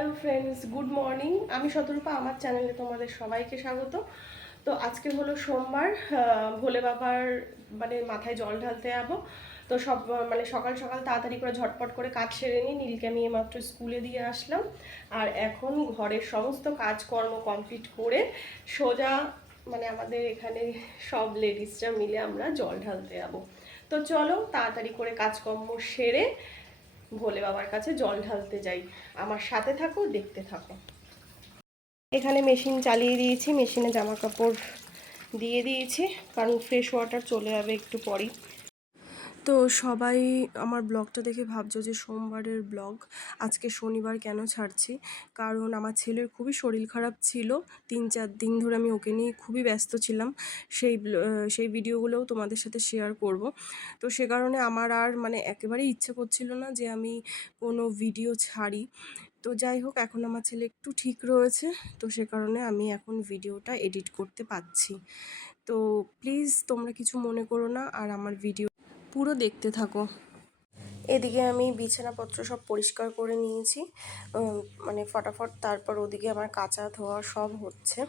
Hello friends, good morning. আমি শতরূপা, আমার চ্যানেলে তোমাদের সবাইকে স্বাগত। তো আজকে হলো সোমবার, ভোলে বাবার মাথায় জল ঢালতে যাবো। তো সকাল সকাল তাড়াতাড়ি করে ঝটপট করে কাজ সেরে নিই। নীলকে আমি মাত্র স্কুলে দিয়ে আসলাম, আর এখন ঘরের সমস্ত কাজকর্ম কমপ্লিট করে সোজা আমাদের এখানে সব লেডিসরা মিলে আমরা জল ঢালতে যাবো। তো চলো তাড়াতাড়ি করে কাজকর্ম সেরে ভোলে বাবার কাছে জল ঢালতে যাই। আমার সাথে থাকো, দেখতে থাকো। এখানে মেশিন চালিয়ে দিয়েছি, মেশিনে জামা কাপড় দিয়ে দিয়েছি, কারণ ফ্রেশ ওয়াটার চলে যাবে একটু পরেই। তো সবাই আমার ব্লগটা দেখে ভাবছো যে সোমবারের ব্লগ, আজকে শনিবার কেন ছাড়ছি? কারণ আমার ছেলের খুবই শরীর খারাপ ছিল, 3-4 দিন ধরে আমি ওকে নিয়ে খুবই ব্যস্ত ছিলাম। সেই ভিডিওগুলোও তোমাদের সাথে শেয়ার করব। তো সে কারণে আমার আর একেবারেই ইচ্ছে করছিল না যে আমি কোনো ভিডিও ছাড়ি। তো যাই হোক, এখন আমার ছেলে একটু ঠিক রয়েছে, তো সে কারণে আমি এখন ভিডিওটা এডিট করতে পারছি। তো প্লিজ তোমরা কিছু মনে করো না, আর আমার ভিডিও পুরো দেখতে থাকো। এদিকে আমি বিছানাপত্র সব পরিষ্কার করে নিয়েছি, ফটাফট। তারপর ওদিকে আমার কাচা ধোয়া সব হচ্ছে,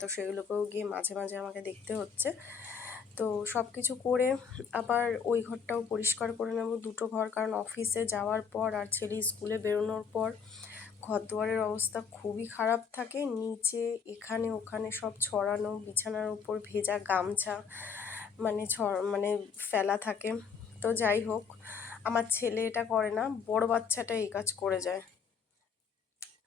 তো সেগুলোকেও গিয়ে মাঝে মাঝে আমাকে দেখতে হচ্ছে। তো সব কিছু করে আবার ওই ঘরটাও পরিষ্কার করে নেব, দুটো ঘর, কারণ অফিসে যাওয়ার পর আর ছেলে স্কুলে বেরোনোর পর ঘর দুয়ারের অবস্থা খুবই খারাপ থাকে। নিচে এখানে ওখানে সব ছড়ানো, বিছানার উপর ভেজা গামছা ফেলা থাকে। তো যাই হোক, আমার ছেলে এটা করে না, বড় বাচ্চাটা এই কাজ করে যায়।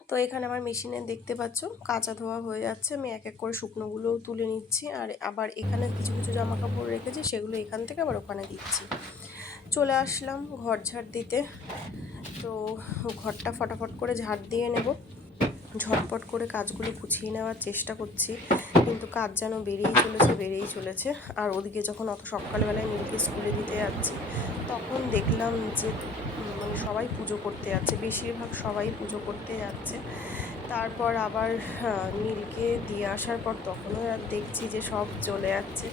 তো এখানে আমার মেশিনে দেখতে পাচ্ছ কাঁচা ধোয়া হয়ে যাচ্ছে, আমি এক এক করে শুকনোগুলোও তুলে নিচ্ছি, আর আবার এখানে কিছু কিছু জামা কাপড় রেখেছি, সেগুলো এখান থেকে আবার ওখানে দিচ্ছি। চলে আসলাম ঘর ঝাড় দিতে। তো ঘরটা ফটাফট করে ঝাড় দিয়ে নেব, ঝটপট করে কাজগুলো গুছিয়ে নেওয়ার চেষ্টা করছি, কিন্তু কাজ যেন বেড়েই চলেছে। আর ওদিকে যখন অত সকালবেলায় নীলকে স্কুলে দিতে যাচ্ছি, তখন দেখলাম যে সবাই পুজো করতে যাচ্ছে, বেশিরভাগ সবাই পুজো করতে যাচ্ছে। তারপর আবার নীলকে দিয়ে আসার পর তখনও দেখছি যে সব চলে যাচ্ছে।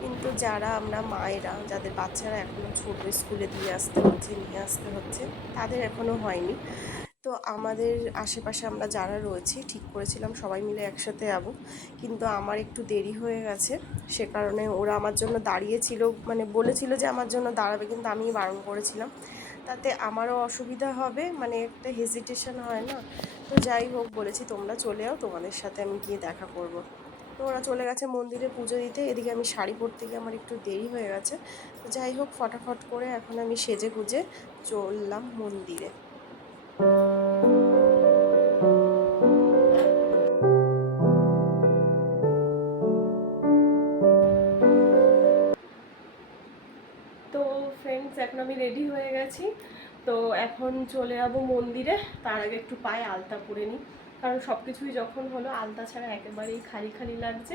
কিন্তু যারা আমরা মায়েরা, যাদের বাচ্চারা এখনও ছোটো, স্কুলে নিয়ে আসতে হচ্ছে, তাদের এখনও হয়নি। তো আমাদের আশেপাশে আমরা যারা রয়েছি ঠিক করেছিলাম সবাই মিলে একসাথে যাবো, কিন্তু আমার একটু দেরি হয়ে গেছে। সে কারণে ওরা আমার জন্য দাঁড়িয়েছিল, বলেছিল যে আমার জন্য দাঁড়াবে, কিন্তু আমি বারণ করেছিলাম, তাতে আমারও অসুবিধা হবে, একটা হেজিটেশন হয় না। তো যাই হোক, বলেছি তোমরা চলে যাও, তোমাদের সাথে আমি গিয়ে দেখা করব। তো ওরা চলে গেছে মন্দিরে পুজো দিতে। এদিকে আমি শাড়ি পরতে গিয়ে আমার একটু দেরি হয়ে গেছে। তো যাই হোক, ফটাফট করে এখন আমি সেজে গুজে চললাম মন্দিরে। তো ফ্রেন্ডস, এখন আমি রেডি হয়ে গেছি। তো এখন চলে যাবো মন্দিরে। তার আগে একটু পায়ে আলতা পরে নিই, কারণ সব কিছুই যখন হলো, আলতা ছাড়া একেবারেই খালি খালি লাগছে।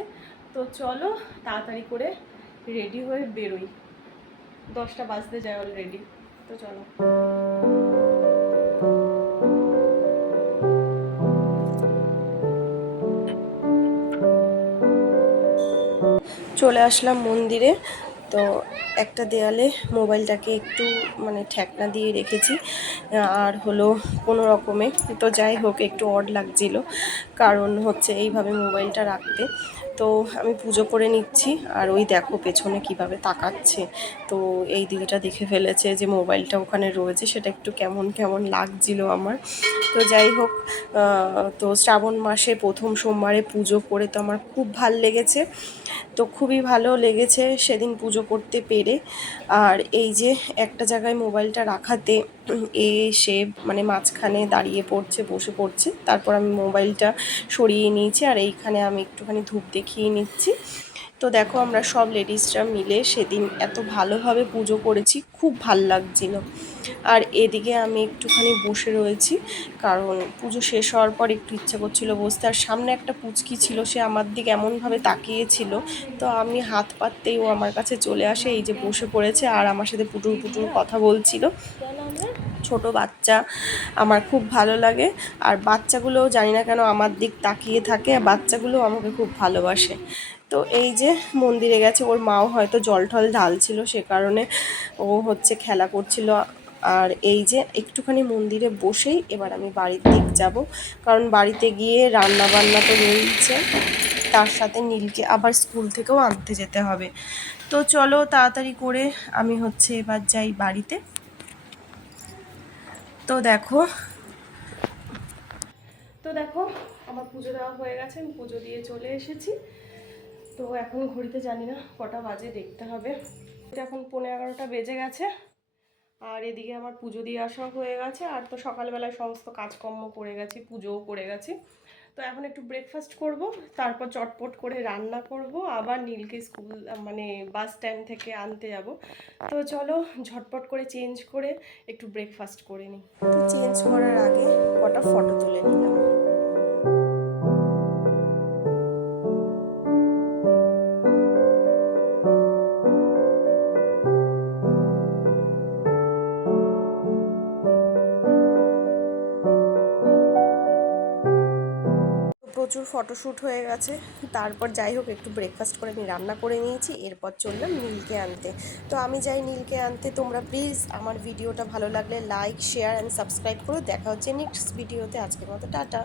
তো চলো তাড়াতাড়ি করে রেডি হয়ে বেরোই, 10টা বাজতে যায় অলরেডি। তো চলো। চলে আসলাম মন্দিরে। তো একটা দেয়ালে মোবাইলটাকে একটু ঠেকনা দিয়ে রেখেছি, আর হলো কোনো রকমে। তো যাই হোক, একটু অড লাগছিল, কারণ হচ্ছে এইভাবে মোবাইলটা রাখতে। তো আমি পুজো করে নিচ্ছি, আর ওই দেখো পেছনে কিভাবে তাকাচ্ছে। তো এই দিদিটা দেখে ফেলেছে যে মোবাইলটা ওখানে রয়েছে, সেটা একটু কেমন কেমন লাগছিল আমার। তো যাই হোক, তো শ্রাবণ মাসে প্রথম সোমবারে পুজো করে তো আমার খুব ভাল লেগেছে। তো খুবই ভালো লেগেছে সেদিন পুজো করতে পেরে। আর এই যে একটা জায়গায় মোবাইলটা রাখাতে সে মাঝখানে দাঁড়িয়ে পড়ছে, বসে পড়ছে, তারপর আমি মোবাইলটা সরিয়ে নিয়েছি, আর এইখানে আমি একটুখানি ধূপ দেখিয়ে নিচ্ছি। তো দেখো, আমরা সব লেডিসরা মিলে সেদিন এত ভালোভাবে পুজো করেছি, খুব ভাল লাগছিল। আর এদিকে আমি একটুখানি বসে রয়েছি, কারণ পুজো শেষ হওয়ার পর একটু ইচ্ছা করছিল বসতে। আর সামনে একটা পুচকি ছিল, সে আমার দিকে এমনভাবে তাকিয়েছিল, তো আমি হাত পাততেই ও আমার কাছে চলে আসে, এই যে বসে পড়েছে, আর আমার সাথে পুটুর পুটুর কথা বলছিল। ছোট বাচ্চা আমার খুব ভালো লাগে, আর বাচ্চাগুলোও জানি না কেন আমার দিক তাকিয়ে থাকে, আর বাচ্চাগুলো আমাকে খুব ভালোবাসে। তো এই যে মন্দিরে গেছে, ওর মাও হয়তো জল ঠল ঢালছিল, সে কারণে ও হচ্ছে খেলা করছিল আর এই যে একটুখানি মন্দিরে বসেই এবার আমি বাড়ির দিক যাব, কারণ বাড়িতে গিয়ে রান্না বান্না তো রয়েছে, তার সাথে নীলকে আবার স্কুল থেকেও আনতে যেতে হবে। তো চলো তাড়াতাড়ি করে আমি এবার যাই বাড়িতে। তো দেখো আমার পুজো দেওয়া হয়ে গেছে, আমি পুজো দিয়ে চলে এসেছি। তো এখন ঘড়িতে জানি না কটা বাজে, দেখতে হবে। এখন 11:15 বেজে গেছে, আর এদিকে আমার পুজো দিয়ে আসা হয়ে গেছে, আর তো সকালবেলায় সমস্ত কাজকর্ম করে গেছি, পুজোও করে গেছি। তো এখন একটু ব্রেকফাস্ট করব, তারপর চটপট করে রান্না করব, আবার নীলকে স্কুল মানে বাস স্ট্যান্ড থেকে আনতে যাব। তো চলো ঝটপট করে চেঞ্জ করে একটু ব্রেকফাস্ট করে নিই। তো চেঞ্জ করার আগে কটা ফটো তুলে নিলাম। প্রচুর ফটোশ্যুট হয়ে গেছে, তারপর যাই হোক একটু ব্রেকফাস্ট করে আমি রান্না করে নিয়েছি, এরপর চললাম নীলকে আনতে। তো আমি যাই নীলকে আনতে। তোমরা প্লিজ আমার ভিডিওটা ভালো লাগলে লাইক, শেয়ার অ্যান্ড সাবস্ক্রাইব করো। দেখা হচ্ছে নেক্সট ভিডিওতে। আজকের মতো টাটা।